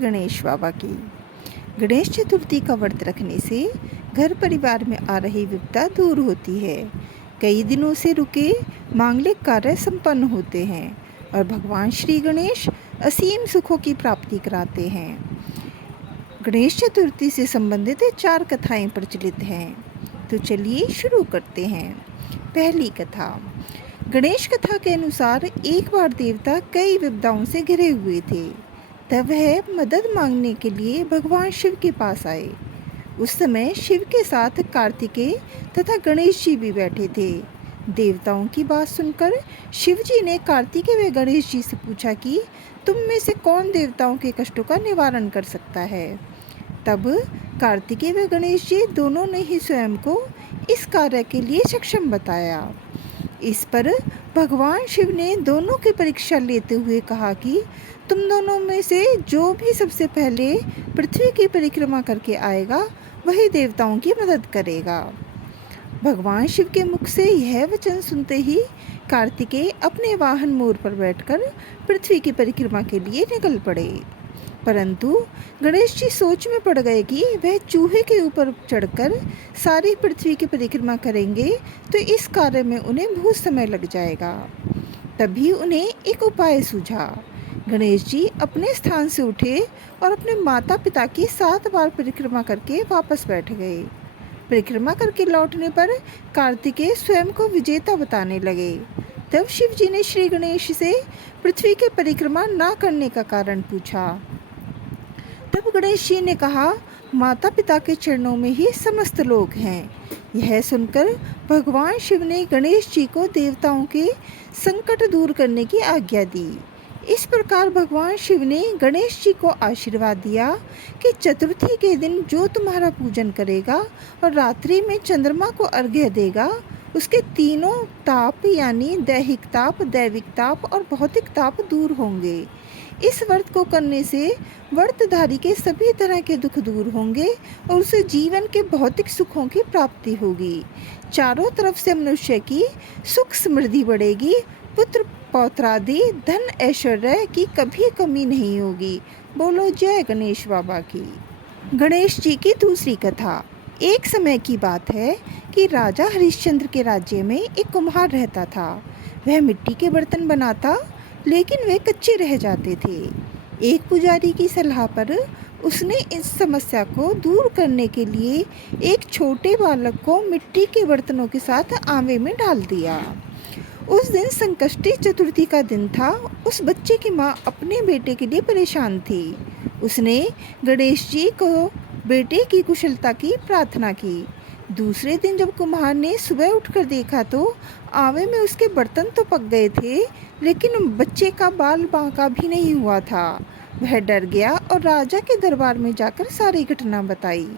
गणेश बाबा की। गणेश चतुर्थी का व्रत रखने से घर परिवार में आ रही विपदा दूर होती है। कई दिनों से रुके मांगलिक कार्य संपन्न होते हैं और भगवान श्री गणेश असीम सुखों की प्राप्ति कराते हैं। गणेश चतुर्थी से संबंधित 4 कथाएं प्रचलित हैं, तो चलिए शुरू करते हैं। पहली कथा। गणेश कथा के अनुसार एक बार देवता कई विपदाओं से घिरे हुए थे। तब वह मदद मांगने के लिए भगवान शिव के पास आए। उस समय शिव के साथ कार्तिकेय तथा गणेश जी भी बैठे थे। देवताओं की बात सुनकर शिव जी ने कार्तिकेय व गणेश जी से पूछा कि तुम में से कौन देवताओं के कष्टों का निवारण कर सकता है। तब कार्तिकेय व गणेश जी दोनों ने ही स्वयं को इस कार्य के लिए सक्षम बताया। इस पर भगवान शिव ने दोनों की परीक्षा लेते हुए कहा कि तुम दोनों में से जो भी सबसे पहले पृथ्वी की परिक्रमा करके आएगा वही देवताओं की मदद करेगा। भगवान शिव के मुख से यह वचन सुनते ही कार्तिकेय अपने वाहन मोर पर बैठकर पृथ्वी की परिक्रमा के लिए निकल पड़े। परंतु गणेश जी सोच में पड़ गए कि वह चूहे के ऊपर चढ़कर सारी पृथ्वी की परिक्रमा करेंगे तो इस कार्य में उन्हें बहुत समय लग जाएगा। तभी उन्हें एक उपाय सूझा। गणेश जी अपने स्थान से उठे और अपने माता पिता की 7 बार परिक्रमा करके वापस बैठ गए। परिक्रमा करके लौटने पर कार्तिकेय स्वयं को विजेता बताने लगे। तब शिव जी ने श्री गणेश से पृथ्वी की परिक्रमा ना करने का कारण पूछा। तब गणेश जी ने कहा, माता पिता के चरणों में ही समस्त लोग हैं। यह सुनकर भगवान शिव ने गणेश जी को देवताओं के संकट दूर करने की आज्ञा दी। इस प्रकार भगवान शिव ने गणेश जी को आशीर्वाद दिया कि चतुर्थी के दिन जो तुम्हारा पूजन करेगा और रात्रि में चंद्रमा को अर्घ्य देगा, उसके तीनों ताप यानी दैहिक ताप, दैविक ताप और भौतिक ताप दूर होंगे। इस व्रत को करने से व्रतधारी के सभी तरह के दुख दूर होंगे और उसे जीवन के भौतिक सुखों की प्राप्ति होगी। चारों तरफ से मनुष्य की सुख समृद्धि बढ़ेगी, पुत्र पौत्रादि धन ऐश्वर्य की कभी कमी नहीं होगी। बोलो जय गणेश बाबा की। गणेश जी की दूसरी कथा। एक समय की बात है कि राजा हरिश्चंद्र के राज्य में एक कुम्हार रहता था। वह मिट्टी के बर्तन बनाता, लेकिन वे कच्चे रह जाते थे। एक पुजारी की सलाह पर उसने इस समस्या को दूर करने के लिए एक छोटे बालक को मिट्टी के बर्तनों के साथ आंवे में डाल दिया। उस दिन संकष्टी चतुर्थी का दिन था। उस बच्चे की माँ अपने बेटे के लिए परेशान थी। उसने गणेश जी को बेटे की कुशलता की प्रार्थना की। दूसरे दिन जब कुम्हार ने सुबह उठकर देखा तो आंवे में उसके बर्तन तो पक गए थे, लेकिन बच्चे का बाल बांका भी नहीं हुआ था। वह डर गया और राजा के दरबार में जाकर सारी घटना बताई।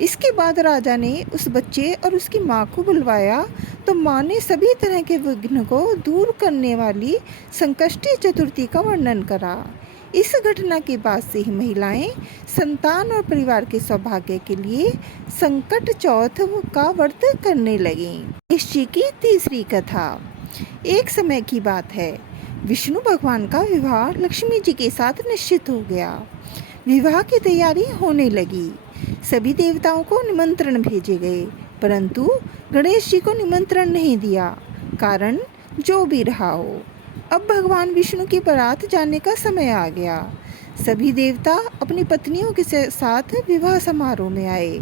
इसके बाद राजा ने उस बच्चे और उसकी माँ को बुलवाया तो माँ ने सभी तरह के विघ्न को दूर करने वाली संकष्टी चतुर्थी का वर्णन करा। इस घटना के बाद से ही महिलाएं संतान और परिवार के सौभाग्य के लिए संकट चौथ का व्रत करने लगीं। गणेश जी की तीसरी कथा। एक समय की बात है, विष्णु भगवान का विवाह लक्ष्मी जी के साथ निश्चित हो गया। विवाह की तैयारी होने लगी। सभी देवताओं को निमंत्रण भेजे गए, परंतु गणेश जी को निमंत्रण नहीं दिया। कारण जो भी रहा हो, अब भगवान विष्णु की बारात जाने का समय आ गया। सभी देवता अपनी पत्नियों के साथ विवाह समारोह में आए।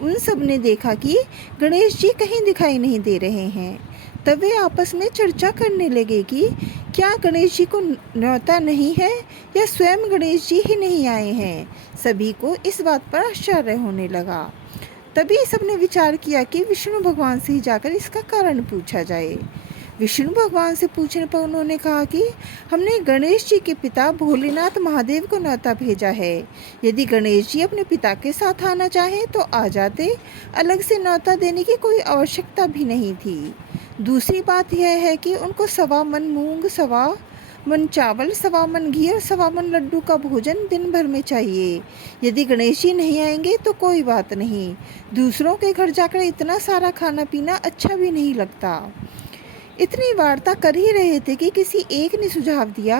उन सब ने देखा कि गणेश जी कहीं दिखाई नहीं दे रहे हैं। तब वे आपस में चर्चा करने लगे कि क्या गणेश जी को न्योता नहीं है या स्वयं गणेश जी ही नहीं आए हैं। सभी को इस बात पर आश्चर्य होने लगा। तभी सबने विचार किया कि विष्णु भगवान से ही जाकर इसका कारण पूछा जाए। विष्णु भगवान से पूछने पर उन्होंने कहा कि हमने गणेश जी के पिता भोलेनाथ महादेव को न्योता भेजा है। यदि गणेश जी अपने पिता के साथ आना चाहें तो आ जाते, अलग से न्योता देने की कोई आवश्यकता भी नहीं थी। दूसरी बात यह है कि उनको 1.25 मन मूंग, 1.25 मन चावल, 1.25 मन घी और 1.25 मन लड्डू का भोजन दिन भर में चाहिए। यदि गणेश जी नहीं आएंगे तो कोई बात नहीं, दूसरों के घर जाकर इतना सारा खाना पीना अच्छा भी नहीं लगता। इतनी वार्ता कर ही रहे थे कि किसी एक ने सुझाव दिया,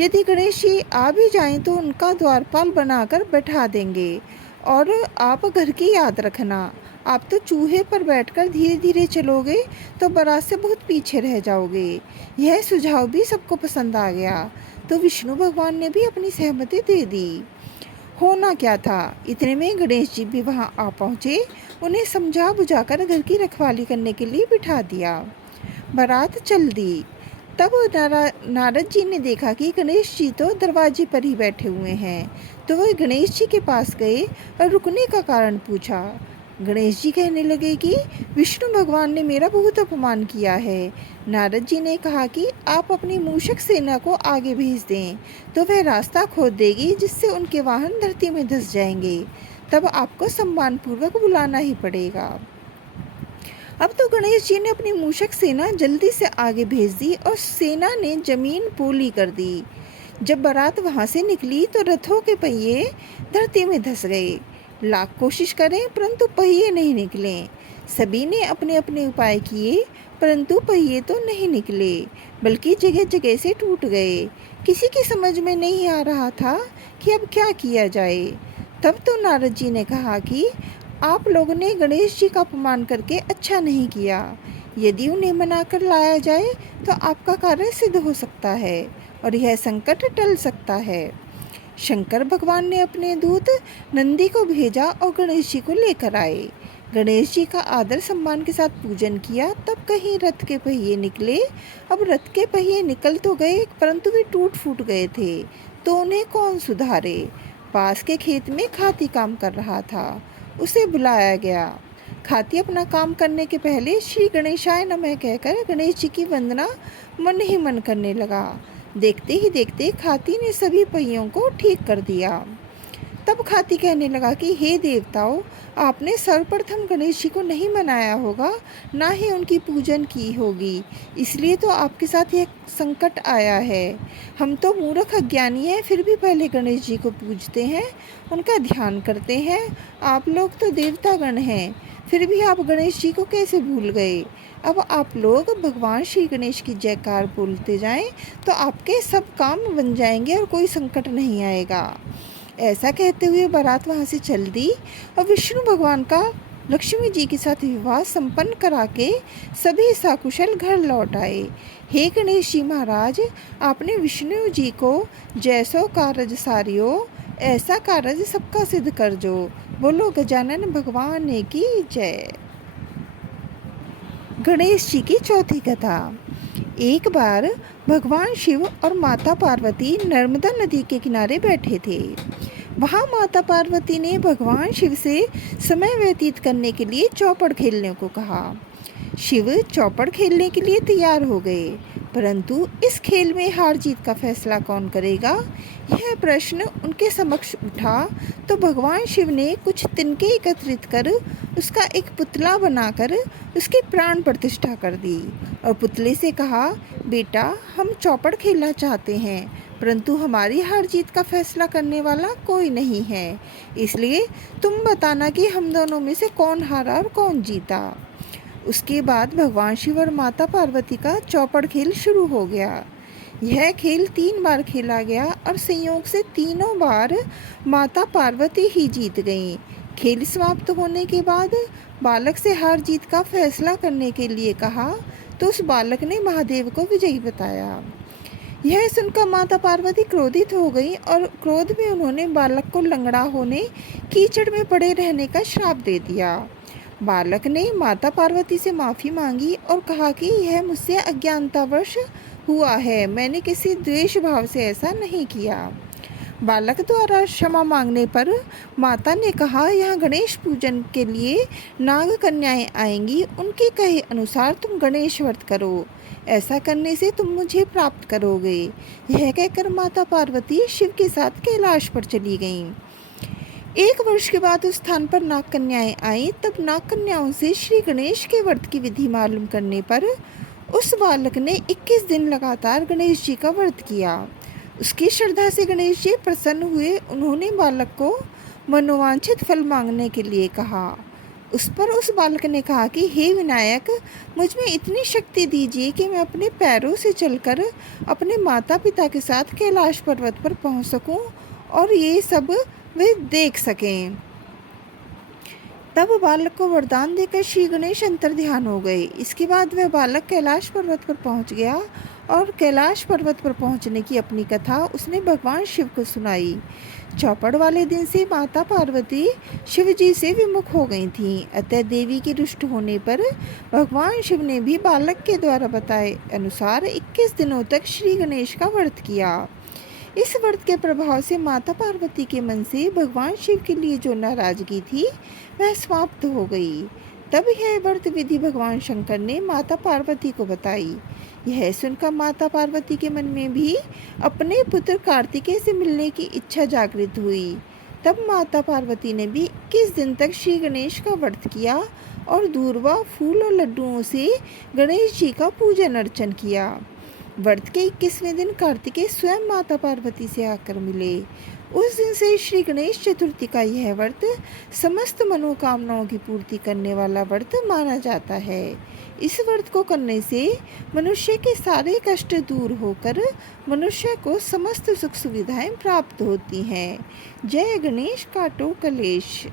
यदि गणेश जी आ भी जाएं तो उनका द्वारपाल बनाकर बैठा देंगे। और आप घर की याद रखना, आप तो चूहे पर बैठकर धीरे धीरे चलोगे तो बारात से बहुत पीछे रह जाओगे। यह सुझाव भी सबको पसंद आ गया, तो विष्णु भगवान ने भी अपनी सहमति दे दी। होना क्या था, इतने में गणेश जी भी वहां आ पहुंचे। उन्हें समझा बुझाकर घर की रखवाली करने के लिए बिठा दिया। बारात चल दी। तब नारद जी ने देखा कि गणेश जी तो दरवाजे पर ही बैठे हुए हैं, तो वह गणेश जी के पास गए और रुकने का कारण पूछा। गणेश जी कहने लगे कि विष्णु भगवान ने मेरा बहुत अपमान किया है। नारद जी ने कहा कि आप अपनी मूषक सेना को आगे भेज दें, तो वह रास्ता खोद देगी जिससे उनके वाहन धरती में धंस जाएंगे। तब आपको सम्मानपूर्वक बुलाना ही पड़ेगा। अब तो गणेश जी ने अपनी मूषक सेना जल्दी से आगे भेज दी और सेना ने जमीन पोली कर दी। जब बारात वहां से निकली तो रथों के पहिए धरती में धंस गए। लाख कोशिश करें परंतु पहिए नहीं निकले। सभी ने अपने अपने उपाय किए परंतु पहिए तो नहीं निकले, बल्कि जगह जगह से टूट गए। किसी की समझ में नहीं आ रहा था कि अब क्या किया जाए। तब तो नारद जी ने कहा कि आप लोगों ने गणेश जी का अपमान करके अच्छा नहीं किया। यदि उन्हें मनाकर लाया जाए तो आपका कार्य सिद्ध हो सकता है और यह संकट टल सकता है। शंकर भगवान ने अपने दूत नंदी को भेजा और गणेश जी को लेकर आए। गणेश जी का आदर सम्मान के साथ पूजन किया। तब कहीं रथ के पहिए निकले। अब रथ के पहिए निकल तो गए परंतु वे टूट फूट गए थे, तो उन्हें कौन सुधारे। पास के खेत में खाती काम कर रहा था, उसे बुलाया गया। खाती अपना काम करने के पहले श्री गणेशाय नमः कहकर गणेश जी की वंदना मन ही मन करने लगा। देखते ही देखते खाती ने सभी पहियों को ठीक कर दिया। तब खाती कहने लगा कि हे देवताओं, आपने सर्वप्रथम गणेश जी को नहीं मनाया होगा, ना ही उनकी पूजन की होगी, इसलिए तो आपके साथ यह संकट आया है। हम तो मूर्ख अज्ञानी हैं, फिर भी पहले गणेश जी को पूजते हैं, उनका ध्यान करते हैं। आप लोग तो देवतागण हैं, फिर भी आप गणेश जी को कैसे भूल गए। अब आप लोग भगवान श्री गणेश की जयकार बोलते जाएं तो आपके सब काम बन जाएंगे और कोई संकट नहीं आएगा। ऐसा कहते हुए बारात वहाँ से चल दी और विष्णु भगवान का लक्ष्मी जी के साथ विवाह संपन्न करा के सभी सकुशल घर लौट आए। हे गणेश जी महाराज, आपने विष्णु जी को जैसो कारज सारियो, ऐसा कारज सबका सिद्ध कर जो। बोलो गजानन भगवान की जय। गणेश जी की चौथी कथा। एक बार भगवान शिव और माता पार्वती नर्मदा नदी के किनारे बैठे थे। वहाँ माता पार्वती ने भगवान शिव से समय व्यतीत करने के लिए चौपड़ खेलने को कहा। शिव चौपड़ खेलने के लिए तैयार हो गए, परंतु इस खेल में हार जीत का फैसला कौन करेगा, यह प्रश्न उनके समक्ष उठा। तो भगवान शिव ने कुछ तिनके एकत्रित कर उसका एक पुतला बनाकर उसकी प्राण प्रतिष्ठा कर दी और पुतले से कहा, बेटा हम चौपड़ खेलना चाहते हैं, परंतु हमारी हार जीत का फैसला करने वाला कोई नहीं है, इसलिए तुम बताना कि हम दोनों में से कौन हारा और कौन जीता। उसके बाद भगवान शिव और माता पार्वती का चौपड़ खेल शुरू हो गया। यह खेल 3 बार खेला गया और संयोग से तीनों बार माता पार्वती ही जीत गईं। खेल समाप्त होने के बाद बालक से हार जीत का फैसला करने के लिए कहा, तो उस बालक ने महादेव को विजयी बताया। यह सुनकर माता पार्वती क्रोधित हो गई और क्रोध में उन्होंने बालक को लंगड़ा होने, कीचड़ में पड़े रहने का श्राप दे दिया। बालक ने माता पार्वती से माफ़ी मांगी और कहा कि यह मुझसे अज्ञानतावश हुआ है, मैंने किसी द्वेष भाव से ऐसा नहीं किया। बालक द्वारा क्षमा मांगने पर माता ने कहा, यहाँ गणेश पूजन के लिए नाग कन्याएं आएंगी, उनके कहे अनुसार तुम गणेश व्रत करो, ऐसा करने से तुम मुझे प्राप्त करोगे। यह कहकर माता पार्वती शिव के साथ कैलाश पर चली गईं। 1 वर्ष के बाद उस स्थान पर नाग कन्याएं आईं। तब नाग कन्याओं से श्री गणेश के व्रत की विधि मालूम करने पर उस बालक ने 21 दिन लगातार गणेश जी का व्रत किया। उसकी श्रद्धा से गणेश जी प्रसन्न हुए। उन्होंने बालक को मनोवांछित फल मांगने के लिए कहा। उस पर उस बालक ने कहा कि हे विनायक, मुझ में इतनी शक्ति दीजिए कि मैं अपने पैरों से चलकर अपने माता पिता के साथ कैलाश पर्वत पर पहुंच सकूं और ये सब वे देख सकें। तब बालक को वरदान देकर श्री गणेश अंतर्ध्यान हो गए। इसके बाद वह बालक कैलाश पर्वत पर पहुंच गया और कैलाश पर्वत पर पहुंचने की अपनी कथा उसने भगवान शिव को सुनाई। चौपड़ वाले दिन से माता पार्वती शिव जी से विमुख हो गई थीं। अतः देवी के रुष्ट होने पर भगवान शिव ने भी बालक के द्वारा बताए अनुसार 21 दिनों तक श्री गणेश का व्रत किया। इस व्रत के प्रभाव से माता पार्वती के मन से भगवान शिव के लिए जो नाराजगी थी वह समाप्त हो गई। तब यह व्रत विधि भगवान शंकर ने माता पार्वती को बताई। यह सुनकर माता पार्वती के मन में भी अपने पुत्र कार्तिकेय से मिलने की इच्छा जागृत हुई। तब माता पार्वती ने भी 21 दिन तक श्री गणेश का व्रत किया और दूर्वा, फूल और लड्डुओं से गणेश जी का पूजन अर्चन किया। व्रत के 21वें दिन कार्तिकेय स्वयं माता पार्वती से आकर मिले। उस दिन से श्री गणेश चतुर्थी का यह व्रत समस्त मनोकामनाओं की पूर्ति करने वाला व्रत माना जाता है। इस व्रत को करने से मनुष्य के सारे कष्ट दूर होकर मनुष्य को समस्त सुख सुविधाएं प्राप्त होती हैं। जय गणेश काटो कलेश।